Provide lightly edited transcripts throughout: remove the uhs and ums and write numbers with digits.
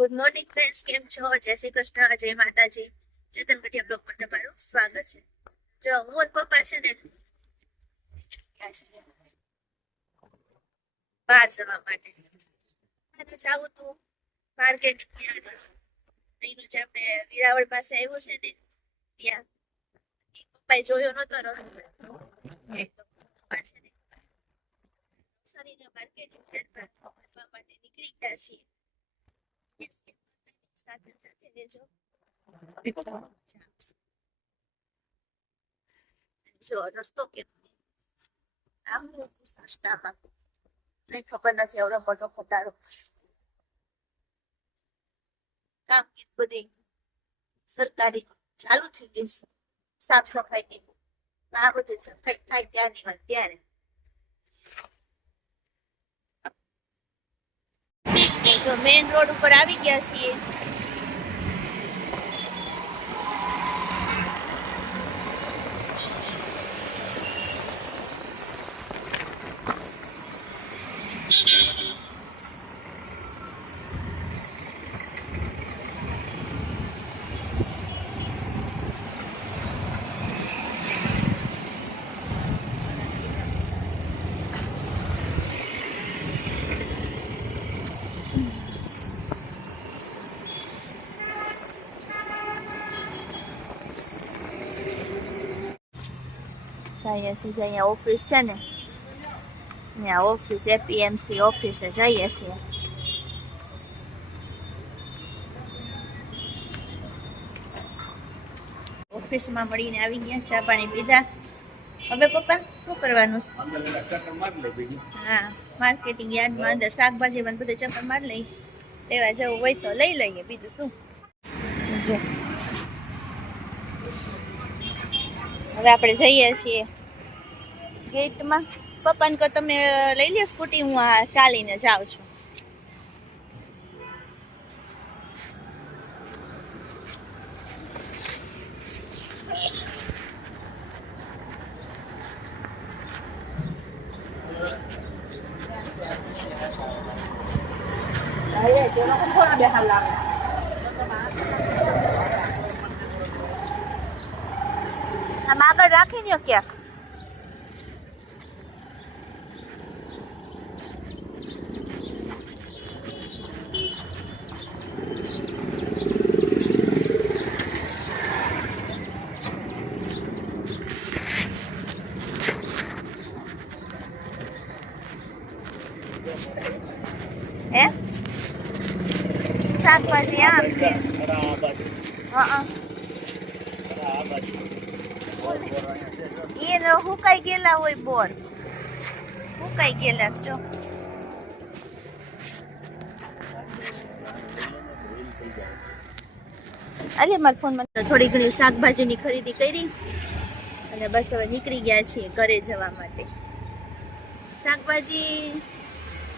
Good morning friends, કેમ છો? જય શ્રી કૃષ્ણ, જય માતાજી. ચેતન કટિયા બ્લોગ પર તમારું સ્વાગત છે. જો હું પપ્પા છે ને બહાર જવા માટે જાવું તું માર્કેટ. અહીંનું જે આપણે વિરાવળ પાસે આવ્યું છે ને ત્યાં પપ્પાએ જોયો નતો માર્કેટ માટે નીકળી ગયા છીએ. જો રસ્તો કે આમ રસ્તામાં કઈ ખબર નથી. એવડો મોટો ખટારો કામ બધી સરકારી ચાલુ થઈ ગઈ છે. સાફ સફાઈ ની આ બધી સફાઈ થાય ત્યારની વાત ત્યારે. જો મેઇન રોડ ઉપર આવી ગયા છીએ. અહીંયા ઓફિસ છે ને, ત્યાં ઓફિસ એપીએમસી ઓફિસે જઈએ છીએ. ઓફિસમાં મળીને આવી ગયા, ચા પાણી પીધા. હવે પપ્પા શું કરવાનું છે? હા, માર્કેટિંગ યાર્ડમાં અંદર શાકભાજી બધે ચક્કર મારી લઈ, લેવા જવું હોય તો લઈ લઈએ, બીજું શું. હવે આપણે જઈએ છીએ ગેટમાં. પપ્પાને કહો તમે લઈ લ્યો સ્કૂટી, હું આ ચાલીને જાઉં છું. આમ આગળ રાખી લ્યો ક્યાંક. હે શાકભાજી આમ છે. એ હુકાઈ ગયેલા હોય બોર, હુકાઈ ગયેલા જો. અરે મારા ફોનમાં થોડી ઘણી શાકભાજીની ખરીદી કરી અને બસ હવે નીકળી ગયા છીએ ઘરે જવા માટે. શાકભાજી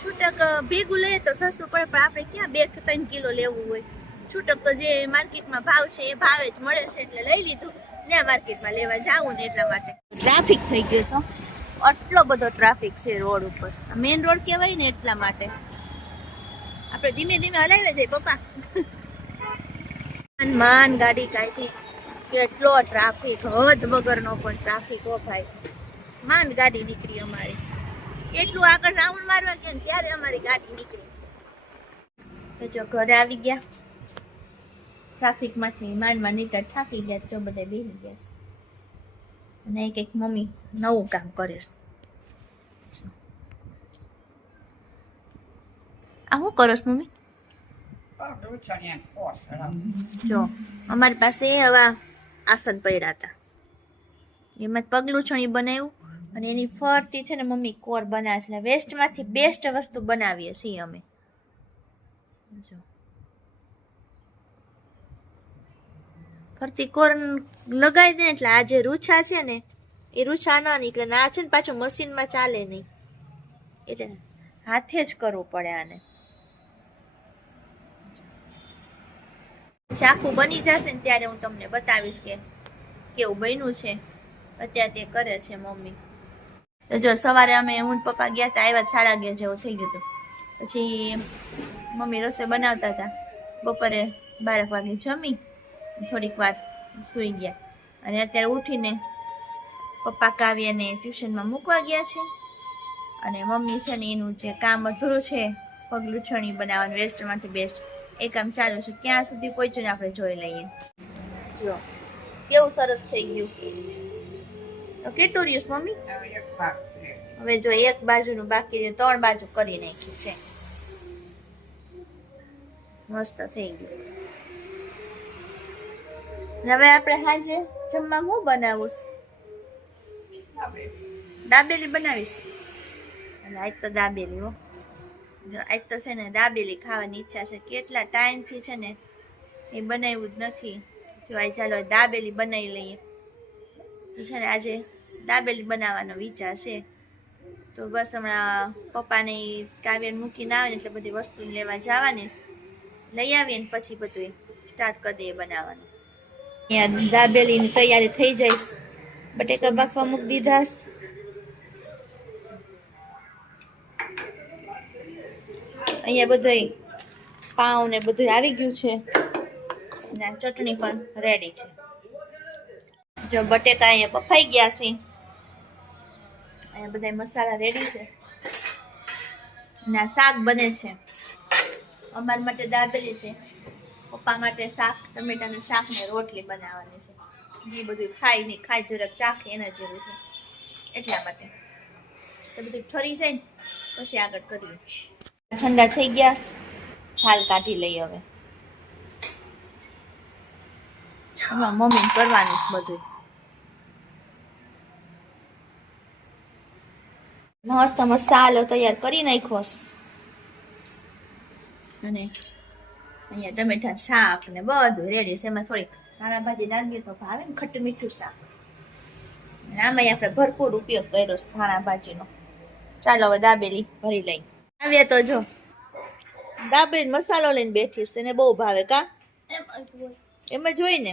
છૂટક ભેગું લઈએ તો સસ્તું પડે, પણ આપણે ક્યાં 2-3 કિલો લેવું હોય. છૂટક તો જે માર્કેટમાં ભાવ છે એ ભાવે જ મળે છે, એટલે લઈ લીધું. ને માર્કેટમાં લેવા જાવું ને એટલા માટે. ટ્રાફિક થઈ ગયો છે, આટલો બધો ટ્રાફિક છે રોડ ઉપર. મેઇન રોડ કહેવાય ને એટલા માટે આપણે ધીમે ધીમે હલાવી જાય પપ્પા. માન ગાડી કાઢી, કેટલો ટ્રાફિક, હદ વગરનો પણ ટ્રાફિક. ઓ ભાઈ, માન ગાડી નીકળી અમારી. એટલું આગળ રાઉન્ડ મારવા ગયા ને ત્યારે અમારી ગાડી નીકળી. તો જો ઘરે આવી ગયા, ટ્રાફિક માંથી માંડમાં નીચે થાકી ગયા. જો બધા બેસી ગયા છે અને કંઈક મમ્મી નવું કામ કરે છે. આ શું કરો છો મમ્મી? જો અમારી પાસે આવા આસન પડ્યા હતા, એમાં પગલું છણી બનાવ્યું અને એની ફરતી છે ને મમ્મી કોર બનાવે છે. વેસ્ટ માંથી બેસ્ટ વસ્તુ બનાવીએ છીએ અમે. જો ફરતી કોર લગાવી દે એટલે આ જે રૂછા છે ને એ રૂછા ના નીકળે. ના છે ને પાછું મશીનમાં ચાલે નહીં, એટલે હાથે જ કરવું પડે આને. આખું બની જશે ને ત્યારે હું તમને બતાવીશ કે કેવું બન્યું છે. અત્યારે તે કરે છે મમ્મી. તો જો સવારે અમે હું પપ્પા ગયા હતા, આવ્યા 11:30 જેવું થઈ ગયું હતું. પછી મમ્મી રસોઈ બનાવતા હતા બપોરે 12 વાગે જમી થોડીક વાર સૂઈ ગયા અને અત્યારે ઉઠીને પપ્પા કાવ્યને ટ્યુશનમાં મૂકવા ગયા છે અને મમ્મી છે ને એનું જે કામ અધૂરું છે પગલું છણી બનાવવાનું વેસ્ટમાંથી બેસ્ટ એ કામ ચાલુ છે. ક્યાં સુધી પહોંચ્યું ને આપણે જોઈ લઈએ. જો કેવું સરસ થઈ ગયું. તો કેટલું રહ્યું મમ્મી? હવે જો એક બાજુનું બાકી 3 બાજુ કરી નાખી છે. મસ્ત થઈ ગયું. હવે આપણે સાંજે જમવા શું બનાવું? દાબેલી બનાવીશ. અને આજ તો દાબેલી હો. આજ તો છે ને દાબેલી ખાવાની ઈચ્છા છે. કેટલા ટાઈમથી છે ને એ બનાવ્યું જ નથી. જો આજ ચાલો દાબેલી બનાવી લઈએ. તો છે ને આજે દાબેલી બનાવવાનો વિચાર છે. તો બસ હમણાં પપ્પાને કાવ્યને મૂકીને આવે ને એટલે બધી વસ્તુ લેવા જવાની, લઈ આવીએ ને પછી બધું સ્ટાર્ટ કરી દઈએ બનાવવાનું. અહીંયા દાબેલીની તૈયારી થઈ જઈશ. બટેકા બાફવા મૂકી દીધા. અહીંયા બધું પાઉં ને બધું આવી ગયું છે અને ચટણી પણ રેડી છે. જો બટેકા અહીંયા બફાઈ ગયા છે. અહીંયા બધા મસાલા રેડી છે અને આ શાક બને છે. અમારા માટે દાબેલી છે, પપ્પા માટે શાક, ટમેટાનું શાક ને રોટલી બનાવવાની છે. એ બધું ખાઈ નહીં, ખાઈ જરાક ચાખે એના જેવું છે એટલા માટે. તો બધું ઠરી જાય ને પછી આગળ કરીએ. ઠંડા થઈ ગયા, છાલ કાઢી લઈ. હવે એમાં મમ્મી કરવાનું બધું મસ્ત મસાલો તૈયાર કરી નાખ્યો. અને અહીંયા ટમેટા શાક ને બધું રેડી છે. એમાં થોડીક ધાણા ભાજી નાખીએ તો ભાવે ને ખટ્ટું મીઠું શાક. અને આમાં આપણે ભરપૂર ઉપયોગ કર્યો છે ધાણા ભાજીનો. ચાલો હવે દાબેલી ભરી લઈ. આવ્યા તો જો દાબેલી મસાલો લઈને બેઠી છે, એને બહુ ભાવે. કા એમ જ હોય ને,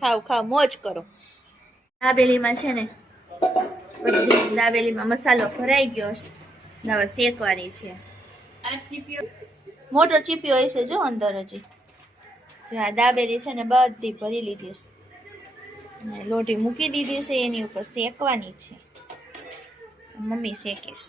ખાવ ખાવ મોજ કરો. દાબેલીમાં છે ને બધી દાબેલીમાં મસાલો ભરાઈ ગયો છે. હવે શેકવાની છે. મોટો ચીપિયો હશે જો અંદર. હજી જો આ દાબેલી છે ને બધી ભરી લીધી છે અને લોટી મૂકી દીધી છે. એની ઉપર શેકવાની છે. મમ્મી શેકીશ.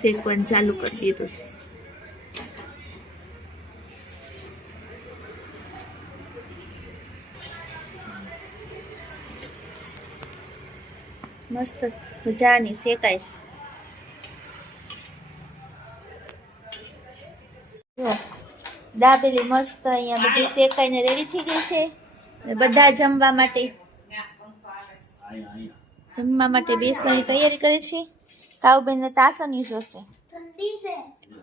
શેકવાનું ચાલુ કરી દીધું. મસ્ત મજાની શેકાઈશ. જો દાબેલી મસ્ત અહીંયા બધું શેકાઈને રેડી થઈ ગઈ છે. બધા જમવા માટે બેસવાની તૈયારી કરે છે. કાઉબેન ને તાસની જોશે.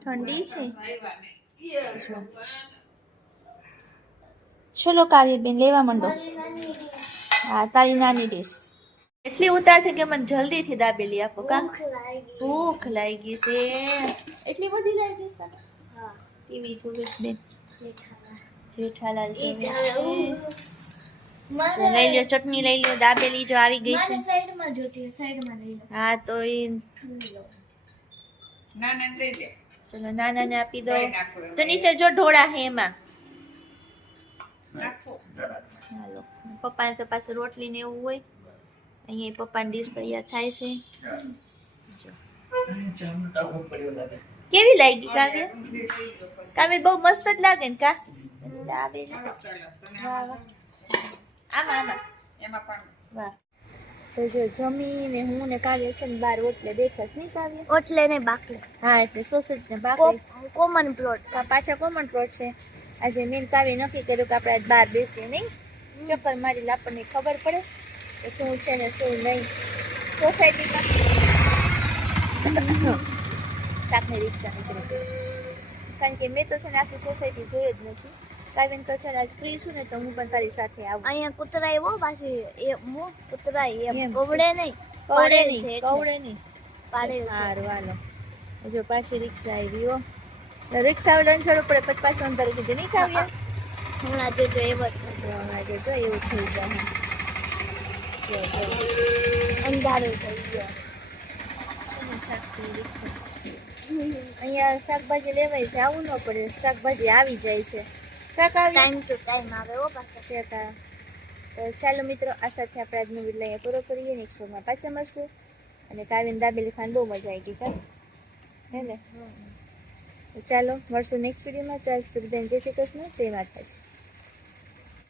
ઠંડી છે. ચલો કાવ્યબેન લેવા માંડો. હા તારી નાની ડીશ. એટલી ઉતાર થઈ કે મને જલ્દીથી દાબેલી આપો. કા ભૂખ લાગી છે? એટલી બધી લાગી છે. હા ટીવી જોવે બેન. જેઠાલાલ જોવે. લઈ લ્યો ચટણી, લઈ લ્યો દાબેલી જો આવી ગઈ છે. સાઈડમાં જોતી, સાઈડમાં લઈ લો. હા તો એ નાના દે દે. ચલો નાનાને આપી દો. તો નીચે જો ઢોળા હે એમાં નાખો. હાલો પપ્પાને તો પાછું રોટલી ને એવું હોય. અહીંયા પપ્પાની ડીશ તૈયાર થાય છે. કેવી લાગી કાવ્ય? કાવ્ય બહુ મસ્ત જ લાગે ને. કા આમાં વાહ. તો જો જમીને હું ને કાવ્ય છે ને બાર ઓટલે બેઠા છે. નહીં કાવ્ય? ઓટલે ને બાકી. હા એટલે સોસેજ ને બાકી કોમન પ્લોટ. પાછા કોમન પ્લોટ છે. આજે મેં કાવ્ય નક્કી કર્યું કે આપણે બહાર બેસીએ નહીં, ચક્કર મારી આપણને ખબર પડે કે શું છે ને શું નહીં. સોસાયટીમાં શાકની રિક્ષા નીકળી. કારણ કે મેં તો છે ને આખી સોસાયટી જોઈ જ નથી. કાવ્યન તો છે આજ ફ્રી છું ને તો હું પણ તારી સાથે આવું. અહીંયા કૂતરા એવો પાછી એ મો કૂતરા એમ કવડે નહીં, કવડે નહીં પાડે. સારું હાલો. જો પાછી રિક્ષા આવી. હો રિક્ષા વાળાને ચડવું પડે પછી પાછું અંદર કીધું નહીં કાવ્યા. હમણાં જોજો એવો જ જો લાગે જો એવું થઈ જાય જો અંધારું થઈ ગયો અહીંયા શાકભાજી લેવાય જવું ન પડે, શાકભાજી આવી જાય છે. ટાઈમ ટુ ટાઈમ આવે હો પાછા. તો ચાલો મિત્રો, આ સાથે આપણે આજનો વિડીયો અહીંયા પૂરો કરીએ. નેક્સ્ટ વ્લોગમાં પાછા મળશું. અને કાવ્યને દાબેલી ખાવાની બહુ મજા આવી ગઈ કાંઈ હે ને. ચાલો મળશું નેક્સ્ટ વિડીયોમાં. ચાલ બધાને જય શ્રી કૃષ્ણ, જય માતાજી.